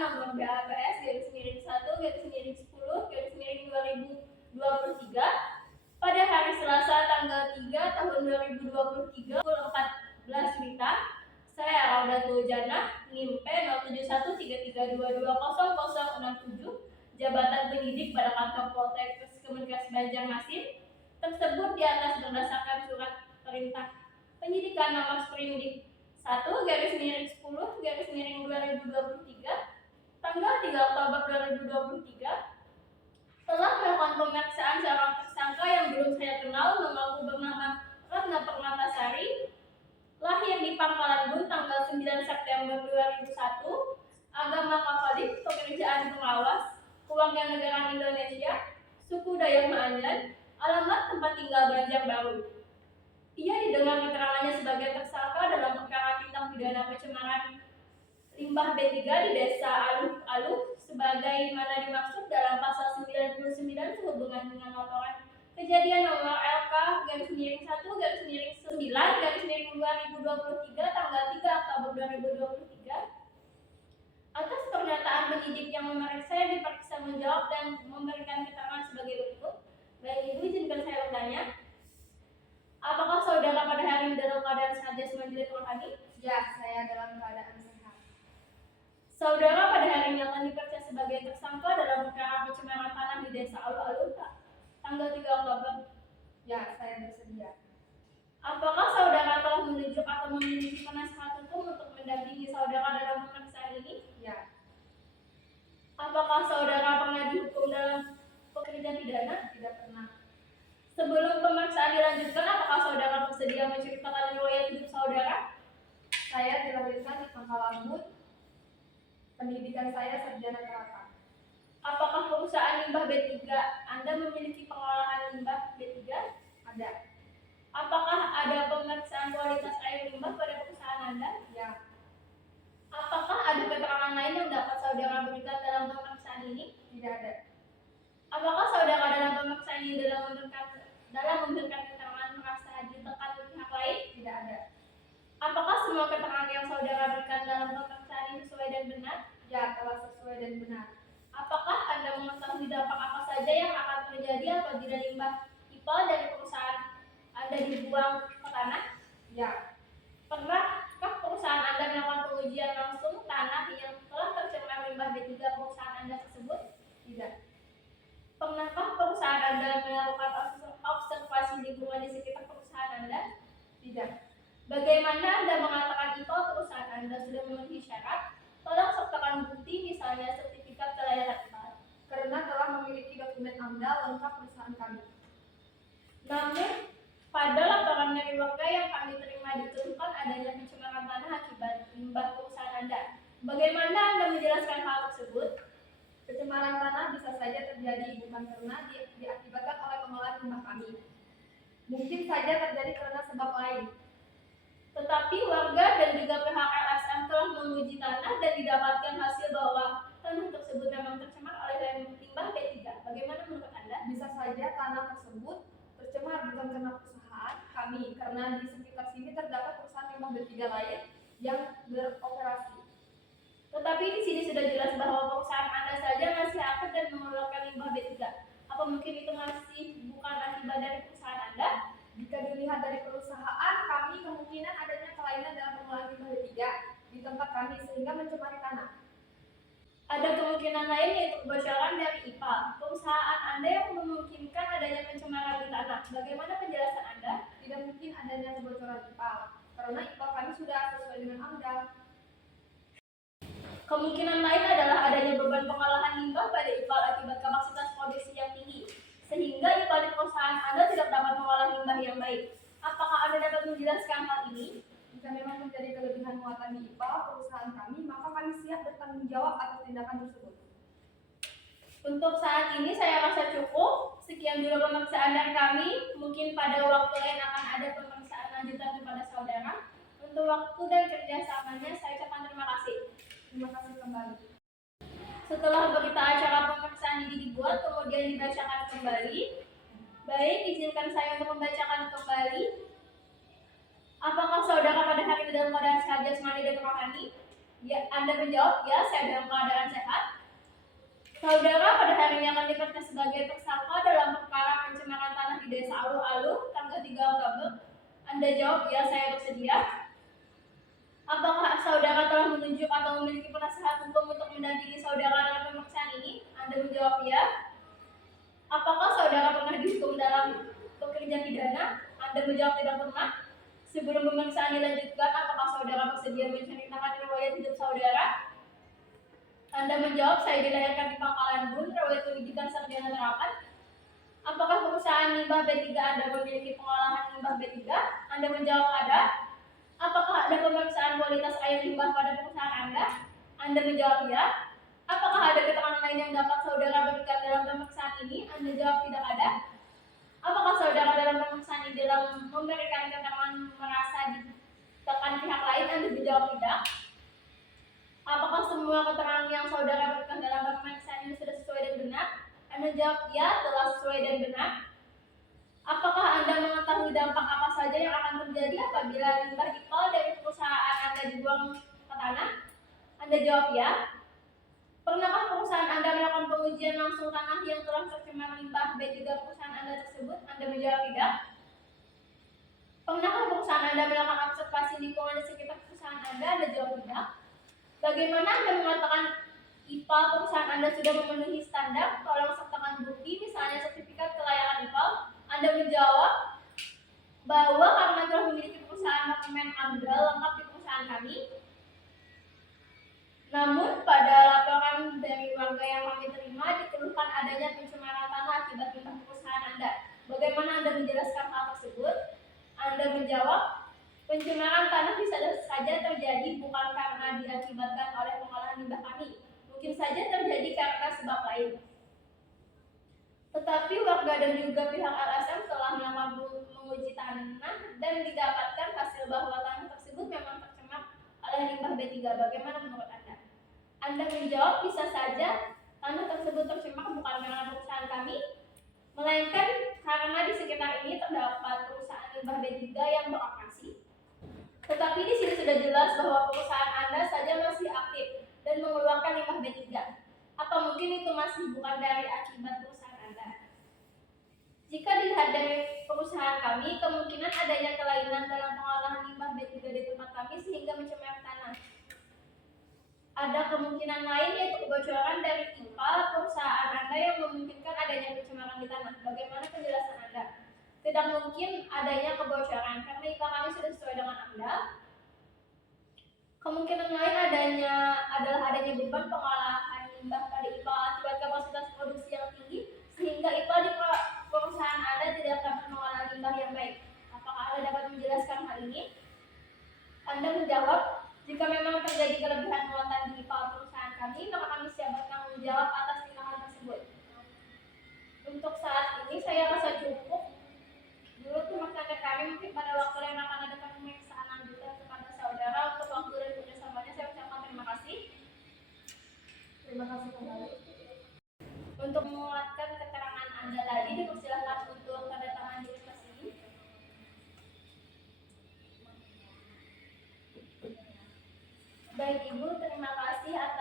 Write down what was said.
nomor BAPS garis miring 1 garis miring 10 garis miring 2023 pada hari Selasa tanggal 3 tahun 2023 pukul 14 WITA. Saya Raudatul Jannah, NIM P071332200067, jabatan penyidik pada kantor Poltekkes Kemenkes Banjarmasin, tersebut di atas berdasarkan surat perintah penyidikan nomor sprindik 1 garis miring 10 garis miring 2023 tanggal 3 Oktober 2023 telah melakukan pemeriksaan seorang tersangka yang belum saya kenal mengaku bernama Ratna Permatasari, lahir di Pangkalan Bun tanggal 9 September 2001, agama Katolik, pekerjaan pengawas, kewarganegaraan Indonesia, suku Dayak Maanjan, alamat tempat tinggal Banjarbaru. Ia didengar keterangannya sebagai tersangka dalam perkara tindak pidana pencemaran limbah B3 di Desa Aluh sebagaimana dimaksud dalam pasal 99 sehubungan dengan laporan kejadian nomor LK garis miring 1 garis miring 9 garis miring 2023 tanggal 3 Oktober 2023. Atas pernyataan penyidik yang memeriksa yang diperiksa menjawab dan memberikan keterangan sebagai berikut. Baik Ibu, izinkan saya bertanya. Apakah saudara pada hari ini dalam keadaan sehat jasmani dan rohani? Ya, saya dalam keadaan sehat. Saudara pada hari ini akan diperiksa sebagai tersangka dalam perkara pencemaran tanah di Desa Aluh tanggal 3 Oktober. Ya, saya bersedia. Apakah saudara telah menunjuk atau memiliki penasehat hukum untuk mendampingi saudara dalam pemeriksaan ini? Ya. Apakah saudara pernah dihukum dalam pekerjaan pidana? Tidak pernah. Sebelum pemeriksaan dilanjutkan, apakah saudara bersedia menceritakan riwayat hidup saudara? Saya dilahirkan di Pangkalan Bun. Pendidikan saya sarjana terapan. Apakah perusahaan limbah B3 Anda memiliki pengolahan limbah B3? Ada. Apakah ada pemeriksaan kualitas air limbah pada perusahaan Anda? Ya. Apakah ada keterangan lain yang dapat saudara berikan dalam pemeriksaan ini? Tidak ada. Apakah saudara dalam pemeriksaan ini dalam memberikan keterangan merasa ditekan pihak lain? Tidak ada. Apakah semua keterangan yang saudara berikan dalam pemeriksaan ini sesuai dan benar? Ya, telah sesuai dan benar. Apakah Anda mengetahui dampak apa saja yang akan terjadi apabila limbah IPA dari perusahaan Anda dibuang ke tanah? Ya. Pernahkah perusahaan Anda melakukan pengujian langsung tanah yang telah tercemar limbah B3 perusahaan Anda tersebut? Tidak. Pernahkah perusahaan Anda melakukan observasi lingkungan di sekitar perusahaan Anda? Tidak. Bagaimana Anda mengatakan IPA perusahaan Anda sudah memenuhi syarat? Tolong sertakan bukti, misalnya sertifikat kelayakan IPA. Karena telah memiliki dokumen AMDAL lengkap perusahaan kami. Namun, pada laporan dari warga yang kami terima ditemukan adanya pencemaran tanah akibat limbah perusahaan Anda. Bagaimana Anda menjelaskan hal tersebut? Pencemaran tanah bisa saja terjadi bukan karena diakibatkan oleh pengolahan limbah kami. Mungkin saja terjadi karena sebab lain. Tetapi warga dan juga pihak LSM telah menguji tanah dan didapatkan hasil bahwa tanah tersebut memang tercemar oleh limbah B3. Bagaimana menurut Anda? Bisa saja tanah tersebut tercemar bukan karena perusahaan kami, karena di sekitar sini terdapat perusahaan limbah B3 lain yang beroperasi. Tetapi di sini sudah jelas bahwa perusahaan Anda saja masih aktif dan mengeluarkan limbah B3. Apa mungkin itu masih bukan akibat dari perusahaan Anda? Jika dilihat dari perusahaan kami, kemungkinan adanya kelainan dalam pengolahan limbah B3 di tempat kami sehingga mencemari tanah. Ada kemungkinan lain yaitu kebocoran dari IPA. Perusahaan Anda yang memungkinkan adanya pencemaran di tanah. Bagaimana penjelasan Anda? Tidak mungkin adanya kebocoran IPA, karena IPA kami sudah sesuai dengan AMDAL. Kemungkinan lain adalah adanya beban pengolahan limbah pada IPA akibat kapasitas produksi yang tinggi, sehingga IPA di perusahaan Anda tidak dapat mengolah limbah yang baik. Apakah Anda dapat menjelaskan hal ini? Jika memang terjadi kelebihan muatan di IPA perusahaan kami, maka kami siap bertanggung jawab atas tindakan tersebut. Untuk saat ini saya rasa cukup. Sekian dulu pemeriksaan dari kami. Mungkin pada waktu lain akan ada pemeriksaan lanjutan kepada saudara. Untuk waktu dan kerjasamanya saya ucapkan terima kasih. Terima kasih kembali. Setelah berita acara pemeriksaan ini dibuat, kemudian dibacakan kembali. Baik, izinkan saya untuk membacakan kembali. Apakah saudara pada hari ini dalam keadaan sehat jasmani dan rohani? Ya, Anda menjawab, ya, saya dalam keadaan sehat. Saudara pada hari ini akan diperiksa sebagai tersangka dalam perkara pencemaran tanah di Desa Alu-Alu, tanggal 3 Oktober. Anda jawab, ya, saya bersedia. Apakah saudara telah menunjuk atau memiliki penasehat hukum untuk mendampingi saudara dalam pemeriksaan ini? Anda menjawab, ya. Apakah saudara pernah dihukum dalam pekerja pidana? Anda menjawab, tidak pernah. Sebelum pemeriksaan dilanjutkan, apakah saudara bersedia menceritakan riwayat hidup saudara? Anda menjawab, saya dilahirkan di Pangkalan Bun, riwayat pendidikan sarjana terapan. Apakah perusahaan limbah B3 Anda memiliki pengolahan limbah B3? Anda menjawab, ada. Apakah ada pemeriksaan kualitas air limbah pada perusahaan Anda? Anda menjawab, ya. Apakah ada keterangan lain yang dapat saudara berikan dalam pemeriksaan ini? Anda jawab, tidak ada. Apakah saudara dalam pemeriksaan ini dalam memberikan keterangan merasa ditekan pihak lain? Anda menjawab, tidak. Apakah semua keterangan yang saudara berikan dalam pemeriksaan ini sudah sesuai dan benar? Anda jawab, ya, telah sesuai dan benar. Apakah Anda mengetahui dampak apa saja yang akan terjadi apabila limbah IPAL dari perusahaan Anda dibuang ke tanah? Anda jawab, ya. Pernahkah perusahaan Anda melakukan pengujian langsung tanah yang telah tercemar limbah B3 perusahaan Anda tersebut? Anda menjawab, tidak. Pernahkah perusahaan Anda melakukan observasi lingkungan di sekitar perusahaan Anda? Anda jawab, tidak. Bagaimana Anda mengatakan IPAL perusahaan Anda sudah memenuhi standar? Tolong sertakan bukti, misalnya sertifikat kelayakan IPAL. Anda menjawab bahwa karena telah memiliki perusahaan dokumen AMDAL lengkap di perusahaan kami. Namun, pada laporan dari warga yang kami terima, dikeluhkan adanya pencemaran tanah akibat limbah perusahaan Anda. Bagaimana Anda menjelaskan hal tersebut? Anda menjawab, pencemaran tanah bisa saja terjadi bukan karena diakibatkan oleh pengolahan limbah kami. Mungkin saja terjadi karena sebab lain. Tetapi warga dan juga pihak LSM telah melakukan menguji tanah dan didapatkan hasil bahwa tanah tersebut memang tercemar oleh limbah B3. Bagaimana menurut Anda? Anda menjawab, bisa saja tanah tersebut tercemar bukan karena perusahaan kami, melainkan karena di sekitar ini terdapat perusahaan limbah B3 yang beroperasi. Tetapi di sini sudah jelas bahwa perusahaan Anda saja masih aktif dan mengeluarkan limbah B3. Apa mungkin itu masih bukan dari akibat perusahaan Anda? Jika dilihat dari perusahaan kami, kemungkinan adanya kelainan dalam pengolahan limbah B3 di tempat kami sehingga mencemari tanah. Ada kemungkinan lain yaitu kebocoran dari IPAL perusahaan Anda yang memungkinkan adanya pencemaran di tanah. Bagaimana penjelasan Anda? Tidak mungkin adanya kebocoran karena IPAL kami sudah sesuai dengan Anda. Kemungkinan lain adalah adanya beban pengolahan limbah pada IPAL akibat kapasitas produksi yang tinggi sehingga IPAL di perusahaan Anda tidak dapat mengolah limbah yang baik. Apakah Anda dapat menjelaskan hal ini? Anda menjawab, jika memang terjadi kelebihan muatan di IPAL perusahaan kami, maka kami siap bertanggung jawab atas tindakan tersebut. Untuk saat ini saya rasa cukup. Dulu pemeriksaan kami, mungkin pada waktu yang akan ada pemeriksaan lanjutan kepada saudara. Untuk waktu dan kerjasamanya saya ucapkan terima kasih. Terima kasih kembali. Untuk menguatkan keterangan Anda tadi, dipersilakan untuk tanda tangan di atas ini. Baik Ibu, terima kasih atas